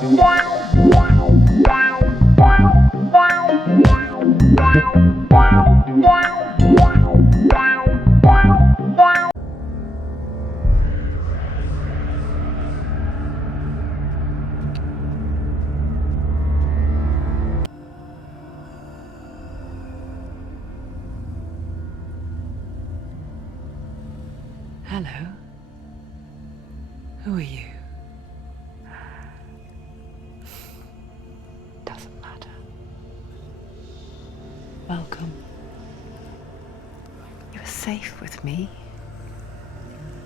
Hello. Who are you? Doesn't matter. Welcome. You're safe with me.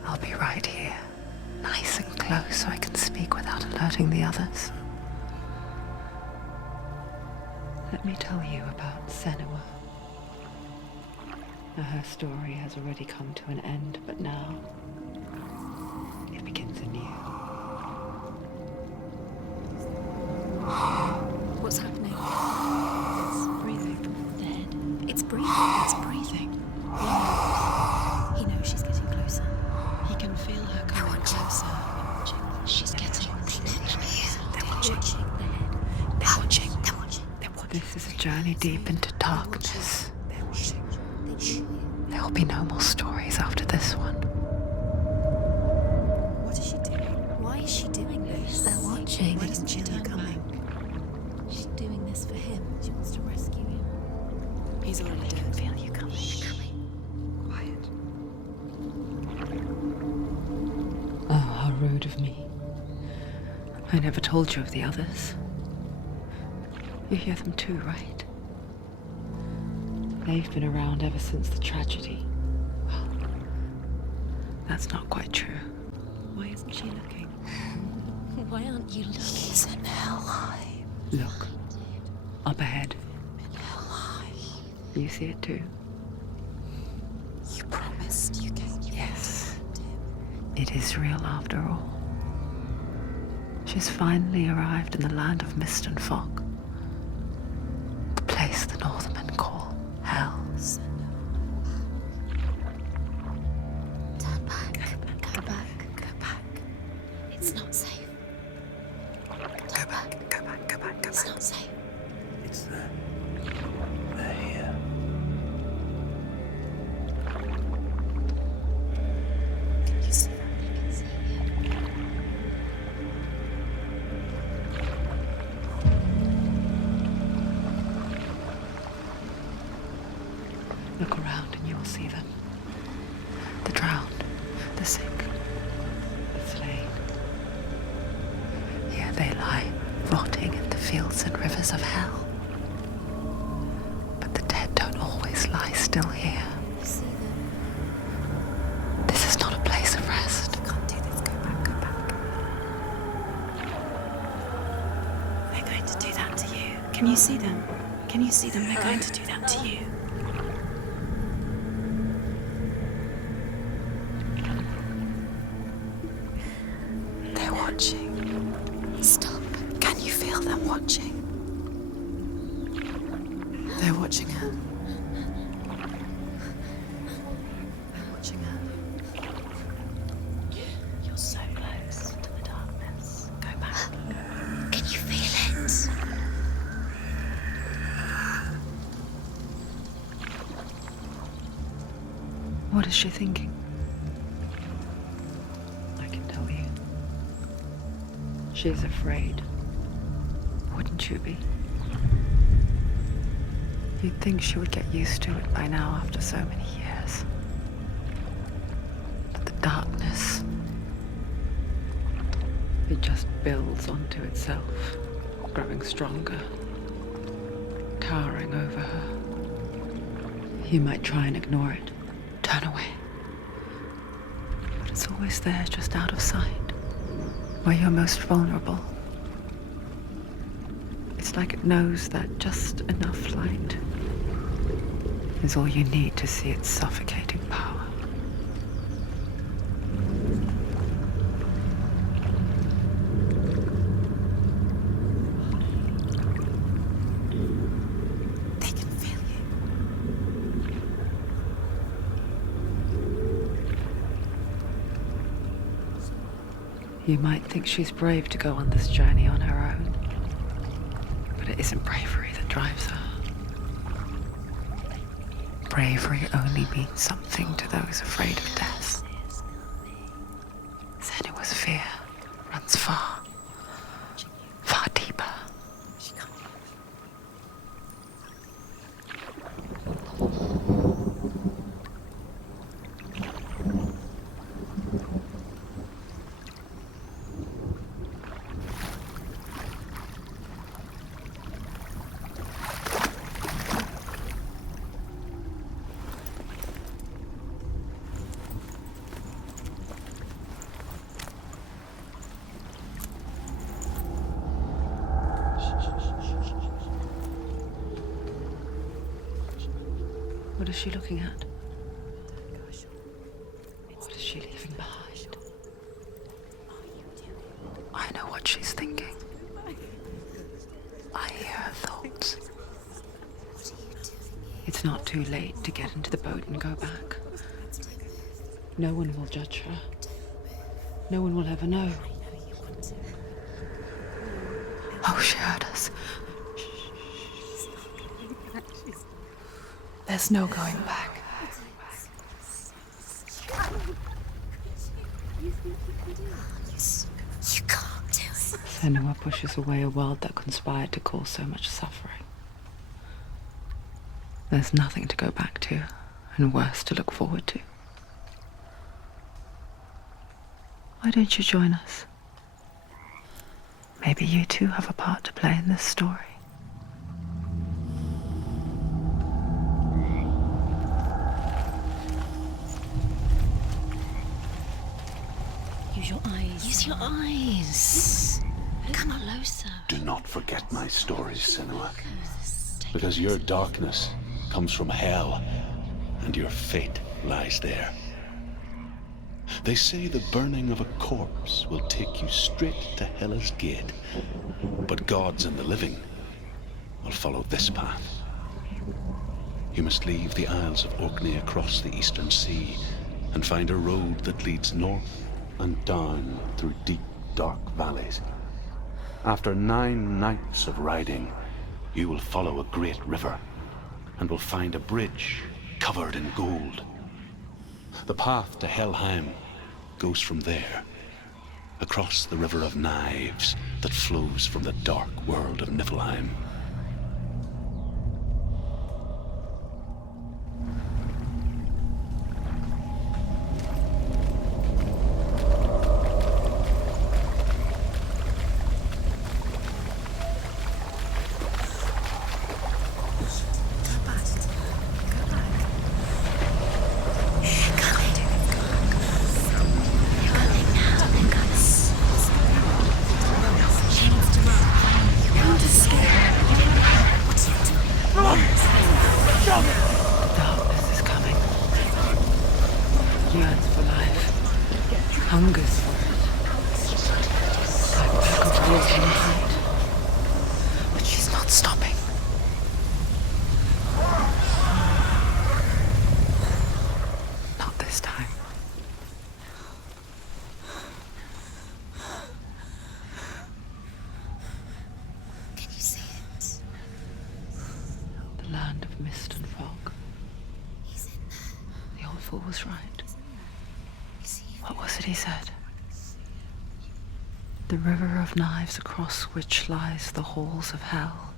I'll be right here, nice and close so I can speak without alerting the others. Let me tell you about Senua. Now, her story has already come to an end, but now it begins anew. What's happening? It's breathing. Dead. It's breathing. It's breathing. Yeah. He knows she's getting closer. He can feel her coming closer. She's getting closer. They're watching. They're watching. They're watching. This is a journey deep into darkness. There will be no more stories after this one. What is she doing? Why is she doing this? They're watching. Why doesn't she turn coming? She's doing this for him. She wants to rescue him. He's already dead. I can feel you coming. Quiet. Oh, how rude of me. I never told you of the others. You hear them too, right? They've been around ever since the tragedy. Well, that's not quite true. Why isn't she looking? Why aren't you looking? He's in hell high. Look, up ahead. In hell high. You see it too? You promised you came. Yes. It is real after all. She's finally arrived in the land of mist and fog. The place the Northmen call Hell. Turn back. Go back. Go back. It's not safe. Turn back. Go back, go back, go It's back. not safe. It's them. They're here. Can you see that? You can see it. Look around and you will see them. The drowned, the sick, the slain. Here they lie, rotting in the fields and rivers of hell. But the dead don't always lie still here. You see them. This is not a place of rest. You can't do this. Go back. Go back. They're going to do that to you. Can you see them? Can you see them? They're going to do that to you. They're watching. Stop. Can you feel them watching? They're watching her. They're watching her. You're so close to the darkness. Go back. Can you feel it? What is she thinking? I can tell you. She's afraid. Wouldn't you be? You'd think she would get used to it by now after so many years. But the darkness, it just builds onto itself, growing stronger, towering over her. You might try and ignore it, turn away. But it's always there, just out of sight, where you're most vulnerable. It's like it knows that just enough light is all you need to see its suffocating power. They can feel you. You might think she's brave to go on this journey on her own, but it isn't bravery that drives her. Bravery only means something to those afraid of death. Senua's fear runs far, far deeper. What is she looking at? What is she leaving behind? I know what she's thinking. I hear her thoughts. It's not too late to get into the boat and go back. No one will judge her. No one will ever know. Oh, she heard us. There's no going back. You can't do it. Senua pushes away a world that conspired to cause so much suffering. There's nothing to go back to, and worse to look forward to. Why don't you join us? Maybe you too have a part to play in this story. Use your eyes. Use your eyes. Come closer. Do not forget my stories, Senua. Because your darkness comes from hell, and your fate lies there. They say the burning of a corpse will take you straight to Hela's gate, but gods and the living will follow this path. You must leave the Isles of Orkney across the eastern sea and find a road that leads north and down through deep, dark valleys. After 9 nights of riding, you will follow a great river and will find a bridge covered in gold. The path to Helheim goes from there, across the River of Knives that flows from the dark world of Niflheim. Darkness is coming. Yearns for life. Hungers for it. Like pack of wolves in the hunt. But she's not stopping. Not this time. Can you see it? The land of mist and fog. He's in there. The old fool was right. Is he? What was it he said? The river of knives across which lies the halls of hell.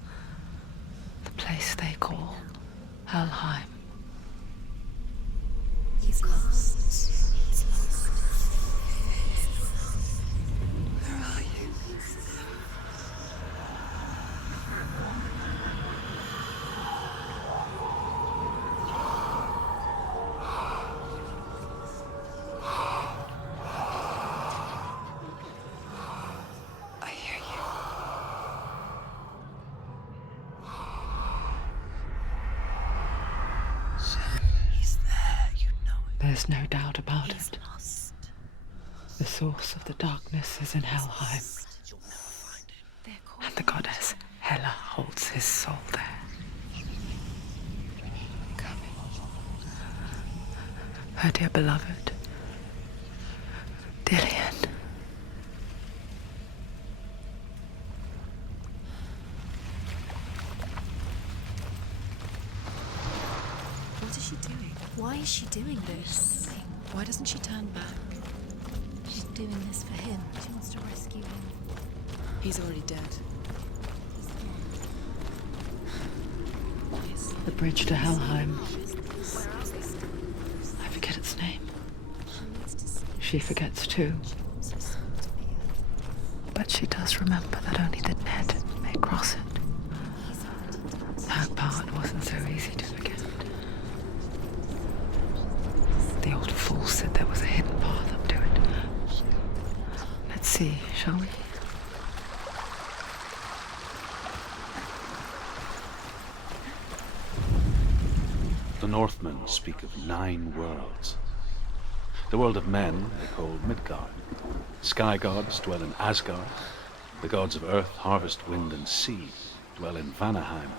The place they call Helheim. He's lost. He's lost. Where are you? I hear you. He's there, you know it. There's no doubt about He's it. lost. The source of the darkness is in Helheim, You'll never find him. They're calling and the goddess Hela holds his soul there. Her dear beloved, Dillian. Why is she doing this? Why doesn't she turn back? She's doing this for him. She wants to rescue him. He's already dead. The bridge to Helheim. I forget its name. She forgets too. But she does remember that only the dead may cross it. That part wasn't so easy to forget. The old fool said there was a hidden path up to it. Let's see, shall we? The Northmen speak of 9 worlds. The world of men they call Midgard. Sky gods dwell in Asgard. The gods of earth, harvest, wind, and sea dwell in Vanaheim.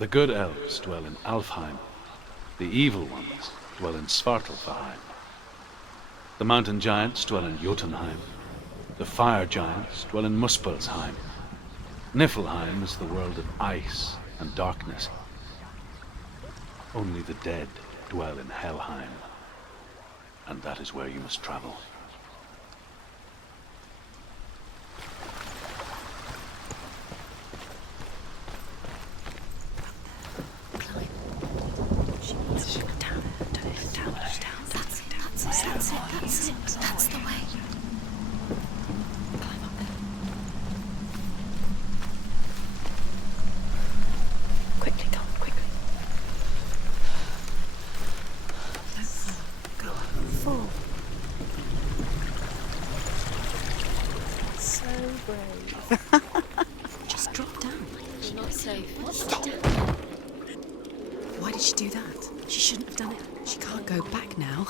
The good elves dwell in Alfheim. The evil ones dwell in Svartalfheim. The mountain giants dwell in Jotunheim. The fire giants dwell in Muspelheim. Niflheim is the world of ice and darkness. Only the dead dwell in Helheim, and that is where you must travel. That's the way. Climb up there. Quickly, go on, quickly. Go on, fall. So brave. Just drop down. You're not safe. Stop. Why did she do that? She shouldn't have done it. She can't go back now.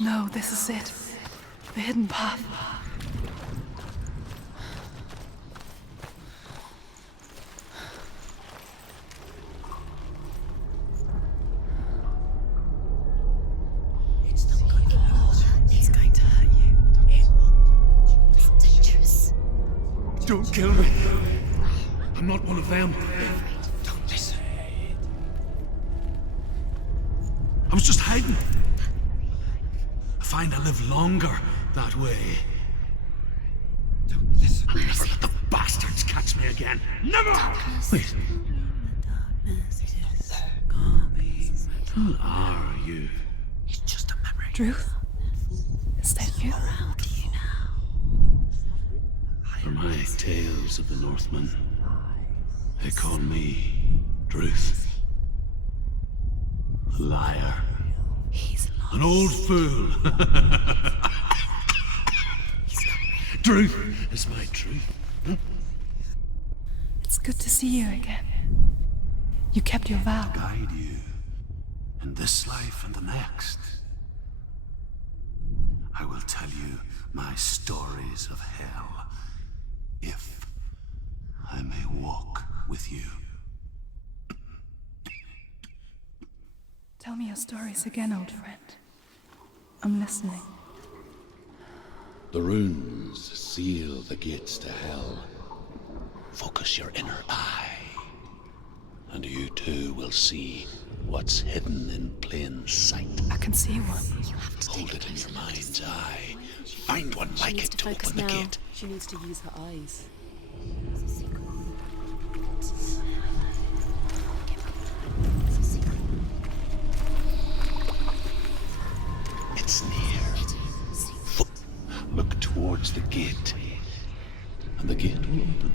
No, this is it. The hidden path. It's not going to hurt. It's going to hurt you. It's dangerous. Don't kill me. I'm not one of them. Don't listen. I was just hiding. I find I live longer that way. Don't listen. Never let the bastards catch me again. Never! Wait. Who are you? It's just a memory. Druth? Is that you? Around you now. For my tales of the Northmen, they call me Druth. Liar. He's lost. An old fool. Truth is my truth. It's good to see you again. You kept your vow. Guide you in this life and the next. I will tell you my stories of hell, if I may walk with you. Tell me your stories again, old friend. I'm listening. The runes seal the gates to hell. Focus your inner eye, and you too will see what's hidden in plain sight. I can see one. You have to Hold take it in your closer. mind's eye. Find one like needs it to to focus open the now. gate. She needs to use her eyes. It's near. Look towards the gate, and the gate will open.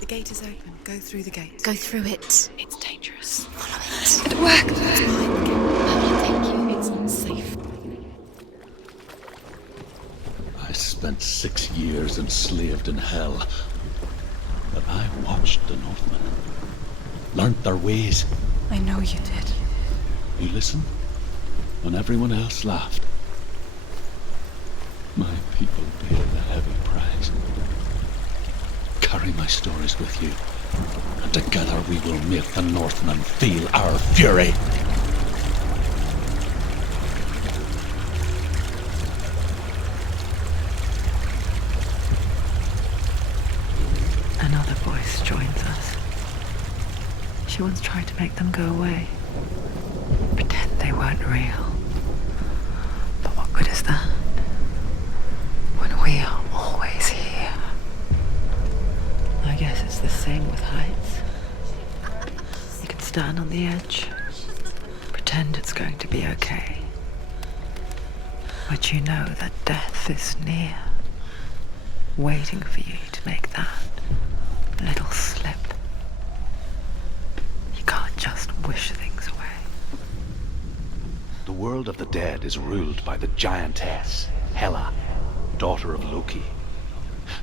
The gate is open. Go through the gate. Go through it. It's dangerous. Follow it. It worked. It's behind. Thank you. It's not safe. I spent 6 years enslaved in hell, but I watched the Northmen, learnt their ways. I know you did. You listened when everyone else laughed. My people paid the heavy price. Carry my stories with you, and together we will make the Northmen feel our fury. Another voice joins us. She once tried to make them go away. Pretend they weren't real. But what good is that? When we are always here. I guess it's the same with heights. You can stand on the edge, pretend it's going to be okay. But you know that death is near, waiting for you to make that little slip. You can't just wish things away. The world of the dead is ruled by the giantess, Hela, daughter of Loki.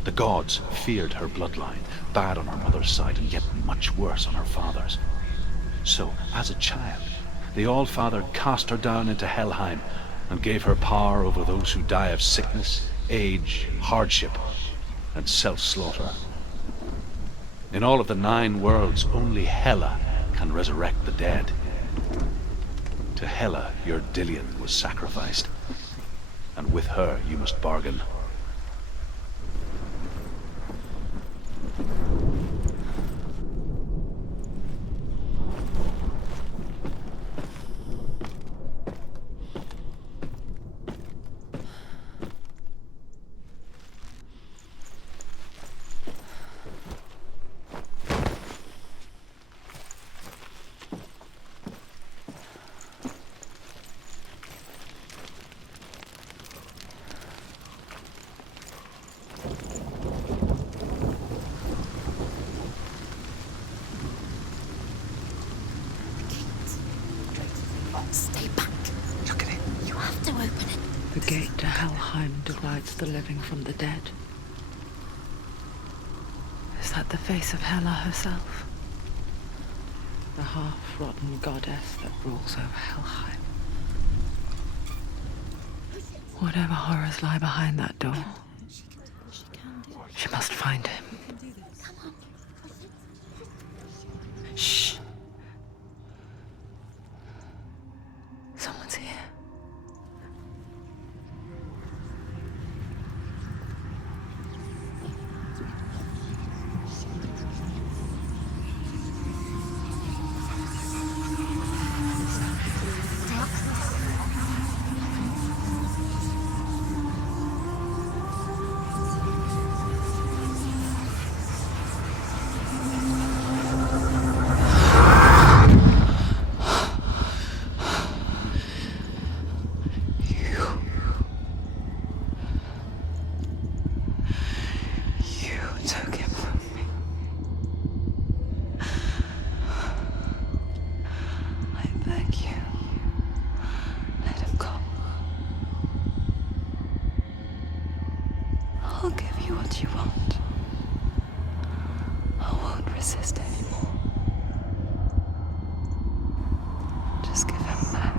The gods feared her bloodline, bad on her mother's side and yet much worse on her father's. So, as a child, the All-Father cast her down into Helheim and gave her power over those who die of sickness, age, hardship, and self-slaughter. In all of the 9 worlds, only Hela can resurrect the dead. To Hela, your Dillion was sacrificed, and with her you must bargain. Stay back. Look at it. You have to open it. The gate to Helheim divides the living from the dead. Is that the face of Hela herself? The half-rotten goddess that rules over Helheim. Whatever horrors lie behind that door, she must find him. Shh. Someone's here. I'll give you what you want. I won't resist anymore. Just give him back.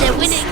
They're winning.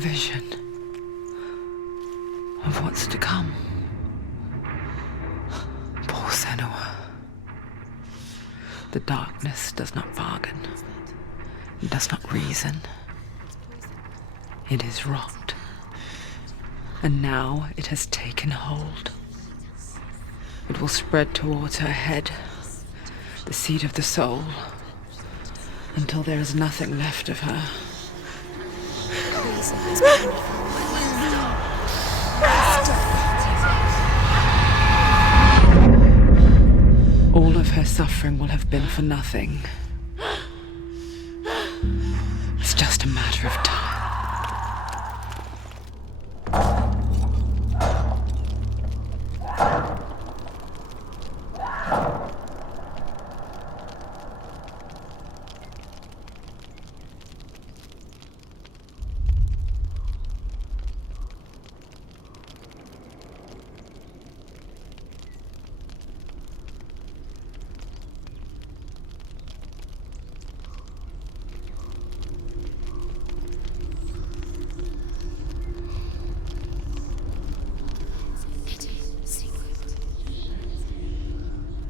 vision of what's to come. Poor Senua. The darkness does not bargain. It does not reason. It is wrought. And now it has taken hold. It will spread towards her head, the seat of the soul, until there is nothing left of her. All of her suffering will have been for nothing. It's just a matter of time.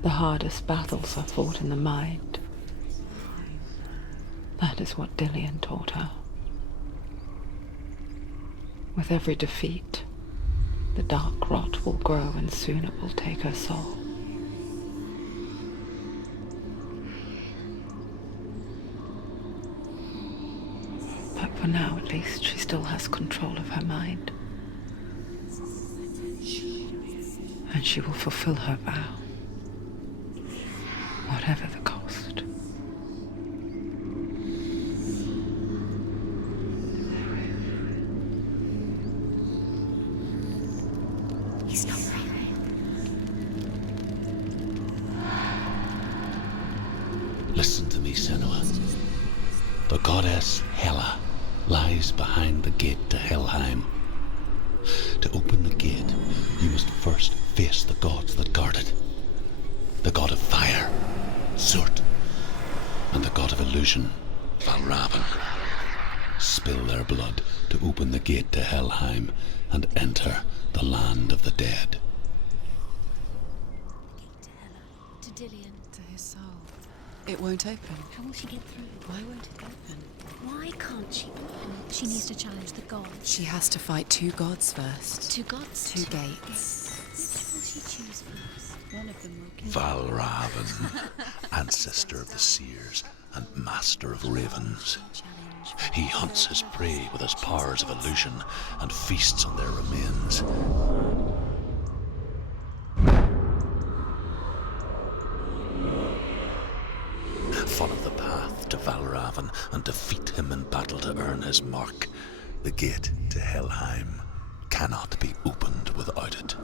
The hardest battles are fought in the mind. That is what Dillian taught her. With every defeat, the dark rot will grow and soon it will take her soul. But for now, at least, she still has control of her mind. And she will fulfill her vow. Whatever the cost. He's not right. Listen to me, Senua. The goddess Hela lies behind the gate to Helheim. To open the gate, you must first face the gods that guard it. The god of fire, Zurt, and the god of illusion, Valravan. Spill their blood to open the gate to Helheim and enter the land of the dead. To Dillian. To his soul. It won't open. How will she get through? Why won't it open? Why can't she open? She needs to challenge the gods. She has to fight two gods first. Two gods? Two gates. Which will she choose first? One of them will kill Valravan, ancestor of the seers and master of ravens. He hunts his prey with his powers of illusion and feasts on their remains. Follow the path to Valravan and defeat him in battle to earn his mark. The gate to Helheim cannot be opened without it.